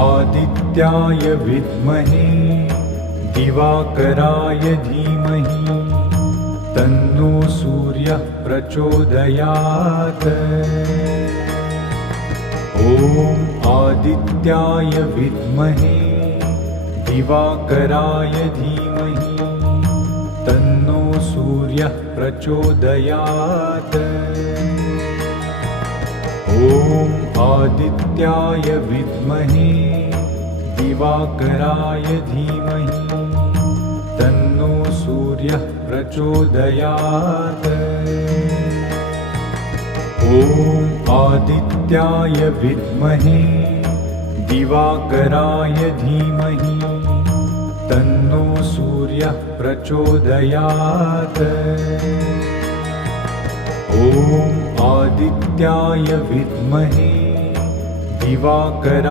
आदित्याय विद्महे दिवाकराय धीमहि तन्नो सूर्यः प्रचोदयात्। ॐ आदित्याय विद्महे दिवाकराय धीमहि तन्नो सूर्यः प्रचोदयात्। ॐ आदित्याय विद्महे दिवाकराय धीमहि तन्नो सूर्यः प्रचोदयात्। ॐ आदित्याय विद्महे दिवाकराय धीमहि तन्नो सूर्यः प्रचोदयात्। ॐ आदित्याय विद्महे दिवाकराय